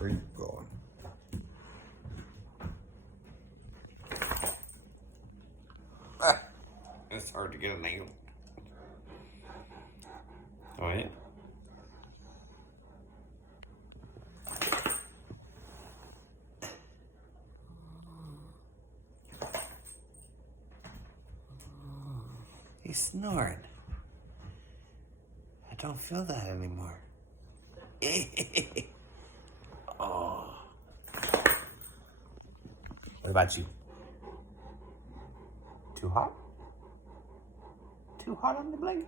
Where are you going? Ah, it's hard to get an angle. Oh yeah. He's snoring. I don't feel that anymore. Oh. What about you? Too hot? Too hot on the blanket?